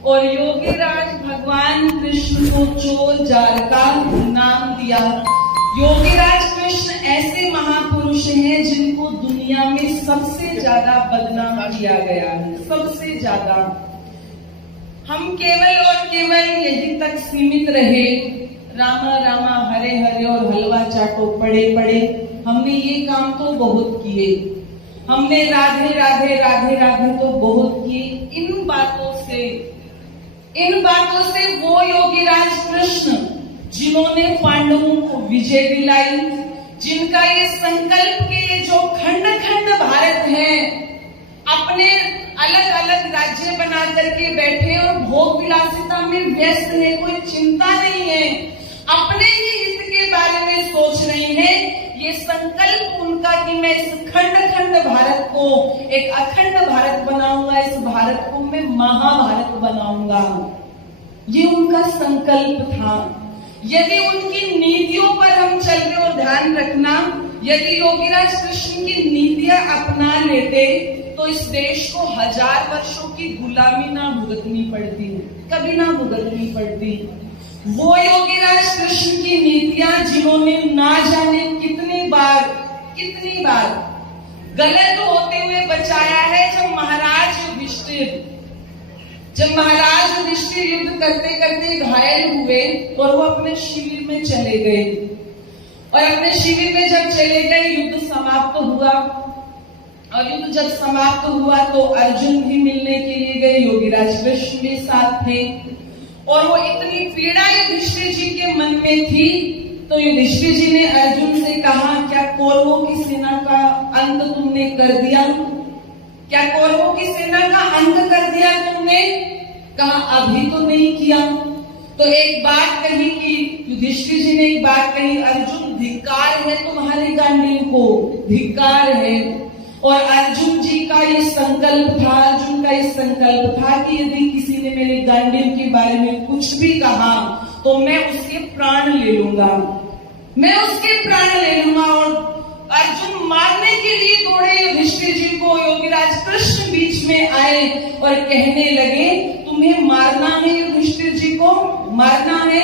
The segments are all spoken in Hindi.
और योगीराज भगवान कृष्ण को चोर जार का नाम दिया। योगीराज कृष्ण ऐसे महापुरुष हैं जिनको दुनिया में सबसे ज्यादा बदनाम किया गया है, सबसे ज्यादा। हम केवल और केवल यही तक सीमित रहे, रामा रामा हरे हरे और हलवा चाटो पड़े पड़े। हमने ये काम तो बहुत किए, हमने राधे राधे राधे राधे तो बहुत किए। इन बातों से वो योगीराज कृष्ण जिन्होंने पांडवों को विजय दिलाई, जिनका ये संकल्प के जो खंड खंड भारत है, अपने अलग अलग राज्य बना करके बैठे और भोग विलासिता में व्यस्त है, कोई चिंता नहीं है, अपने ही हित के बारे में सोच रहे हैं। ये संकल्प उनका कि मैं इस खंड खंड भारत को एक अखंड भारत बनाऊंगा, इस भारत को मैं महाभारत बनाऊंगा, ये उनका संकल्प था। यदि उनकी नीतियों पर हम चल रहे और ध्यान रखना, यदि योगीराज कृष्ण की नीतियां अपना लेते तो इस देश को 1000 वर्षों की गुलामी ना भुगतनी पड़ती, कभी ना भुगतनी पड़ती। वो योगीराज कृष्ण की नीतियां जिन्होंने ना जाने कितनी बार गलत होते हुए बचाया है। जब महाराज युधिष्ठिर युद्ध करते करते घायल हुए और वो अपने शिविर में चले गए, और अपने शिविर में जब चले गए युद्ध समाप्त हुआ, और युद्ध जब समाप्त हुआ तो अर्जुन भी मिलने के लिए गए, योगीराज कृष्ण भी साथ थे। और वो इतनी पीड़ा युधिष्ठिर जी के मन में थी, तो युधिष्ठिर जी ने अर्जुन से कहा, क्या कौरवों की सेना का अंत तुमने कर दिया? क्या कौरवों की सेना का अंत कर दिया तुमने? कहा अभी तो नहीं किया। तो एक बात कही कि युधिष्ठिर जी ने एक बात कही, अर्जुन धिक्कार है तुम्हारे गांडीव को, धिक्कार है। और अर्जुन जी का ये संकल्प था कि यदि किसी ने मेरे गांडीव के बारे में कुछ भी कहा तो मैं उसके प्राण ले लूंगा, और अर्जुन मारने के लिए दौड़े युधिष्ठिर जी को। योगीराज कृष्ण बीच में आए और कहने लगे, तुम्हें मारना है युधिष्ठिर जी को, मारना है।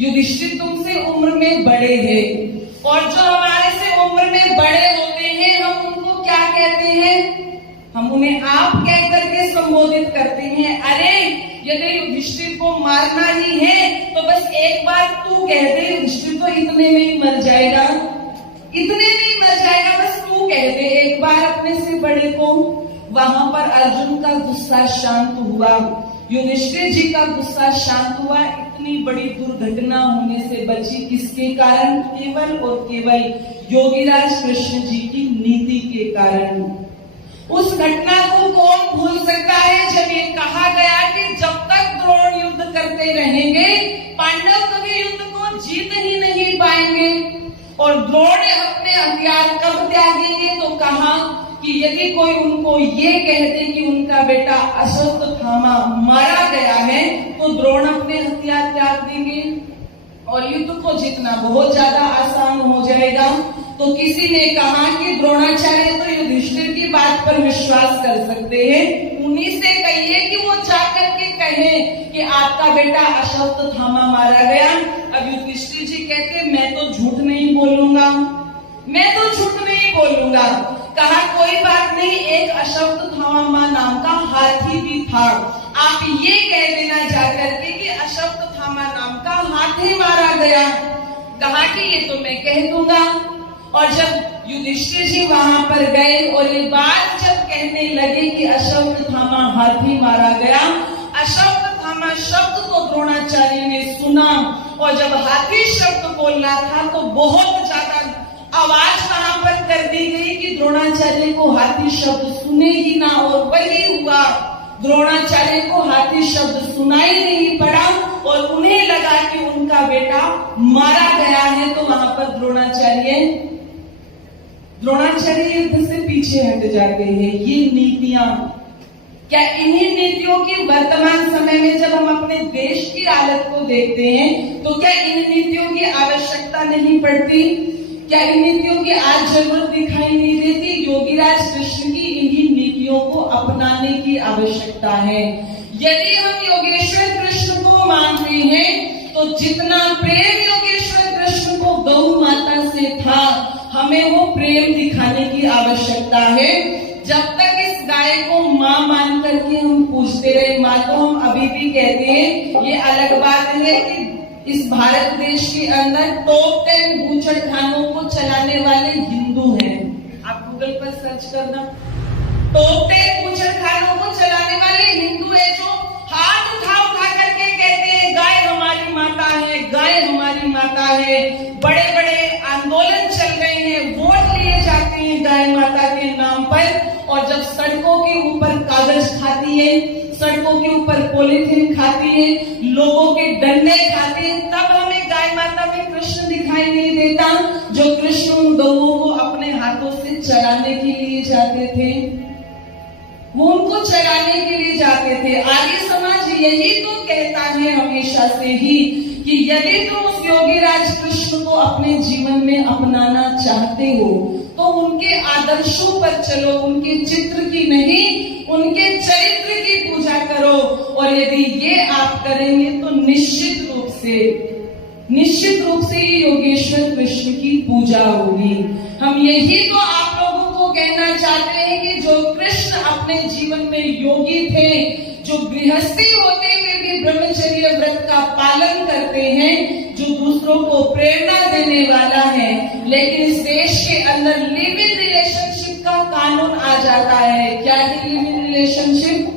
युधिष्ठिर तुमसे उम्र में बड़े हैं, और जो हमारे से उम्र में बड़े होते हैं हम उनको क्या कहते हैं? हम उन्हें आप कह करके संबोधित करते हैं। अरे यदि युधिष्ठिर को मारना ही है तो बस एक बार तू कह दे, युधिष्ठिर तो इतने में ही मर जाएगा, बस तू कह दे एक बार अपने से बड़े को। वहां पर अर्जुन का गुस्सा शांत हुआ, युधिष्ठिर जी का गुस्सा शांत हुआ। इतनी बड़ी दुर्घटना होने से बची किसके कारण? केवल और केवल योगीराज कृष्ण जी की नीति के कारण। उस घटना को कौन भूल सकता है जब ये कहा गया कि जब तक द्रोण युद्ध करते रहेंगे पांडव कभी युद्ध को जीत ही नहीं पाएंगे। और द्रोण अपने हथियार कब त्यागेंगे? तो कहा कि यदि कोई उनको ये कह दे कि उनका बेटा अश्वत्थामा मारा गया है तो द्रोण अपने हथियार त्याग देंगे और युद्ध को जीतना बहुत ज्यादा आसान हो जाएगा। तो किसी ने कहा कि द्रोणाचार्य तो युधिष्ठिर की बात पर विश्वास कर सकते हैं, उन्हीं से कहिए कि वो जाकर के कहें कि आपका बेटा अश्वत्थामा मारा गया। अब युधिष्ठिर जी कहते मैं तो झूठ नहीं बोलूंगा। कहा कोई बात नहीं, एक अश्वत्थामा नाम का हाथी भी था, आप ये कह देना जाकर के कि अश्वत्थामा नाम का हाथी मारा गया। कहा कि ये तो मैं कह दूंगा। और जब युधिष्ठिर जी वहां पर गए और ये बात जब कहने लगे कि अश्वत्थामा हाथी मारा गया, अश्वत्थामा शब्द को द्रोणाचार्य ने सुना, और जब हाथी शब्द बोलना था तो बहुत ज्यादा आवाज वहां पर कर दी गई कि द्रोणाचार्य को हाथी शब्द सुने ही ना। और वही हुआ, द्रोणाचार्य को हाथी शब्द सुनाई नहीं पड़ा और उन्हें लगा कि उनका बेटा मारा गया है। तो वहां पर द्रोणाचार्य युद्ध से पीछे हट जाते हैं। ये नीतियां, क्या इन्हीं नीतियों की वर्तमान समय में जब हम अपने देश की हालत को देखते हैं तो क्या इन नीतियों की आवश्यकता नहीं पड़ती? क्या इन नीतियों की आज जरूरत दिखाई नहीं देती? योगीराज कृष्ण की इन्हीं नीतियों को अपनाने की आवश्यकता है। यदि हम योगेश्वर कृष्ण को मानते हैं तो जितना प्रेम योगेश्वर कृष्ण को गौ माता से था, हमें वो प्रेम दिखाने की आवश्यकता है। जब तक इस गाय को माँ मान करके हम पूजते रहे, माँ तो हम अभी भी कहते हैं। ये अलग बात है कि इस भारत देश के अंदर टॉप 10 बूचड़खानों को चलाने वाले हिंदू हैं। आप गूगल पर सर्च करना, टॉप 10 बूचड़खानों को चलाने वाले हिंदू है, जो हाथ उठा उठा करके कहते हैं गाय हमारी माता है, गाय हमारी माता है। बड़े बड़े आंदोलन चल रहे हैं, वोट लिए जाते हैं गाय माता के नाम पर, और जब सड़कों के ऊपर कागज खाती है, सड़कों के ऊपर पॉलीथीन खाती है, लोगों के डंडे खाती है, तब हमें गाय माता में कृष्ण दिखाई नहीं देता, जो कृष्ण उन गौओं को अपने हाथों से चराने के लिए जाते थे। वो उनको चराने के लिए जाते थे। आर्य समाज यही तो कहता है हमेशा से ही कि यदि तुम उस योगीराज कृष्ण को अपने जीवन में अपनाना चाहते हो तो उनके आदर्शों पर चलो, उनके चित्र की नहीं, उनके चरित्र की पूजा करो। और यदि ये आप करेंगे तो निश्चित रूप से योगेश्वर कृष्ण की पूजा होगी। हम यही तो आप लोगों को कहना चाहते हैं कि जो कृष्ण अपने जीवन में योगी थे, जो गृहस्थी होते हुए भी ब्रह्मचर्य व्रत का पालन करते हैं, जो दूसरों को प्रेरणा देने वाला है, लेकिन इस देश के अंदर लिव इन रिलेशनशिप का कानून आ जाता है। क्या है लिव इन रिलेशनशिप?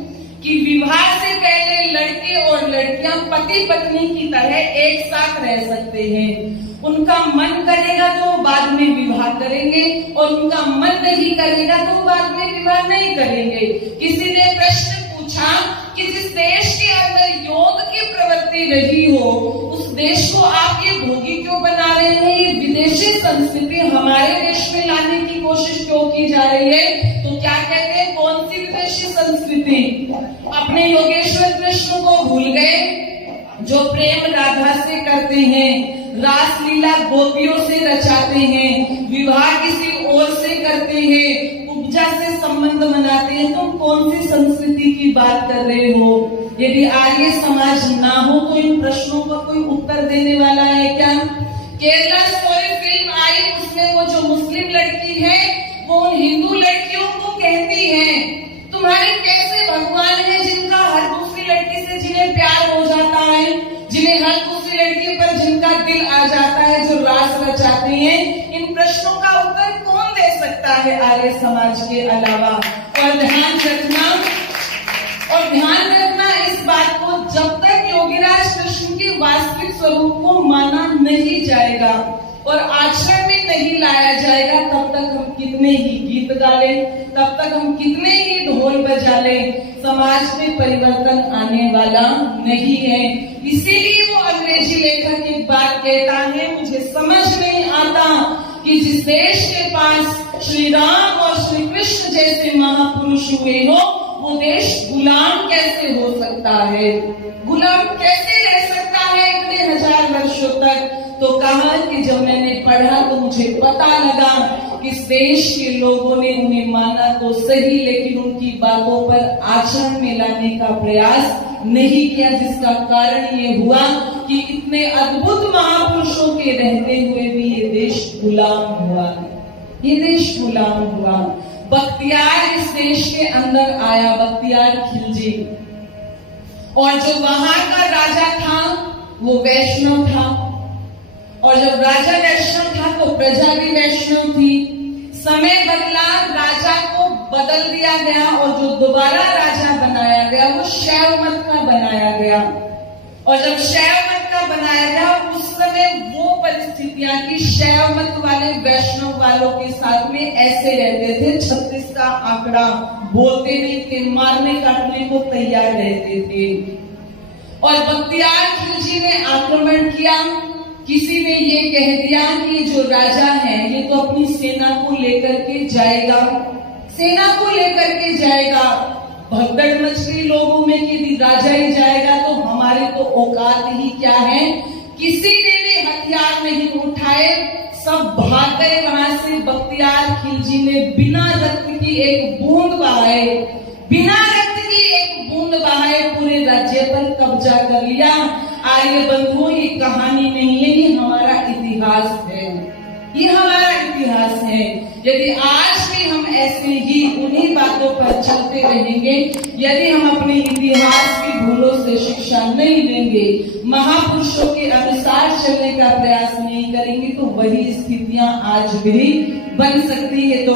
कि विवाह से पहले लड़के और लड़कियां पति पत्नी की तरह एक साथ रह सकते हैं। उनका मन करेगा तो बाद में विवाह करेंगे, और उनका मन नहीं करेगा तो बाद में विवाह नहीं करेंगे। किसी ने प्रश्न पूछा कि जिस देश के अंदर योग की प्रवृत्ति रही हो, उस देश को आप ये भोगी क्यों बना रहे हैं? ये विदेशी संस्कृति हमारे देश में लाने की कोशिश क्यों की जा रही है? तो क्या कहते हैं, कौन सी विदेशी संस्कृति? अपने योगेश्वर कृष्ण को भूल गए, जो प्रेम राधा से करते हैं, रासलीला गोपियों से रचाते हैं, विवाह किसी और से करते हैं, उपजा से संबंध बनाते हैं। तुम कौन सी संस्कृति की बात कर रहे हो? यदि आर्य समाज ना हो तो इन प्रश्नों का कोई उत्तर देने वाला है क्या? केरला स्टोरी फिल्म आई, उसमें वो जो मुस्लिम लड़की है वो उन हिंदू लड़कियों को कहती है तुम्हारे कैसे भगवान है जिनका हर दूसरी लड़की से जिन्हें प्यार हो जाता है, जिन्हें हर दूसरी लड़की पर जिनका दिल आ जाता है, जो रास रचाते हैं। इन प्रश्नों का उत्तर कौन दे सकता है आर्य समाज के अलावा? और ध्यान रखना इस बात को, जब तक योगीराज कृष्ण के वास्तविक स्वरूप को माना नहीं जाएगा और आचरण में नहीं लाया जाएगा, तब तक हम कितने ही गीत गा लें, तब तक हम कितने ही ढोल बजा लें, समाज में परिवर्तन आने वाला नहीं है। इसीलिए वो अंग्रेजी लेखक एक बात कहता है, मुझे समझ नहीं आता कि जिस देश के पास श्री राम और श्री कृष्ण जैसे महापुरुष हुए हो, वो देश गुलाम कैसे हो सकता है, गुलाम कैसे रह सकता है इतने हजार वर्षों तक। तो कहा कि जब मैंने पढ़ा तो मुझे पता लगा कि इस देश के लोगों ने उन्हें माना तो सही, लेकिन उनकी बातों पर आचरण में लाने का प्रयास नहीं किया, जिसका कारण ये हुआ कि इतने अद्भुत महापुरुषों के रहते हुए भी ये देश गुलाम हुआ, ये देश गुलाम हुआ। बख्तियार इस देश के अंदर आया, बख्तियार खिलजी, और जो वहां का राजा था वो वैष्णव था, और जब राजा वैष्णव था तो प्रजा भी वैष्णव थी। समय बदला, राजा को बदल दिया गया, और जो दोबारा राजा बनाया गया वो शैव मत का बनाया गया। और जब शैव मत का बनाया गया, उस समय वो परिस्थितियां की शैव मत वाले वैष्णव वालों के साथ में ऐसे रहते थे, 36 का आंकड़ा बोलते नहीं थे, मारने काटने को तैयार रहते थे। और बख्तियार खिलजी ने आक्रमण किया। किसी ने ये कह दिया कि जो राजा है ये तो अपनी सेना को लेकर के जाएगा, सेना को लेकर के जाएगा। भगदड़ मच गई लोगों में कि यदि राजा ही जाएगा तो हमारे तो औकात ही क्या है। किसी ने भी हथियार नहीं उठाए, सब भाग गए वहां से। बख्तियार खिलजी ने बिना रक्त की एक बूंद बहाए, बिना रक्त की की एक बूंद बहाए पूरे राज्य पर कब्जा कर लिया। आर्य बंधुओं, ये कहानी नहीं है, ये हमारा इतिहास है, ये हमारा इतिहास है। यदि आज भी हम ऐसे ही उन्हीं बातों पर चलते रहेंगे, यदि हम अपने इतिहास की भूलों से शिक्षा नहीं लेंगे, महापुरुषों के अनुसार चलने का प्रयास नहीं करेंगे, तो वही स्थितियां आज भी बन सकती है। तो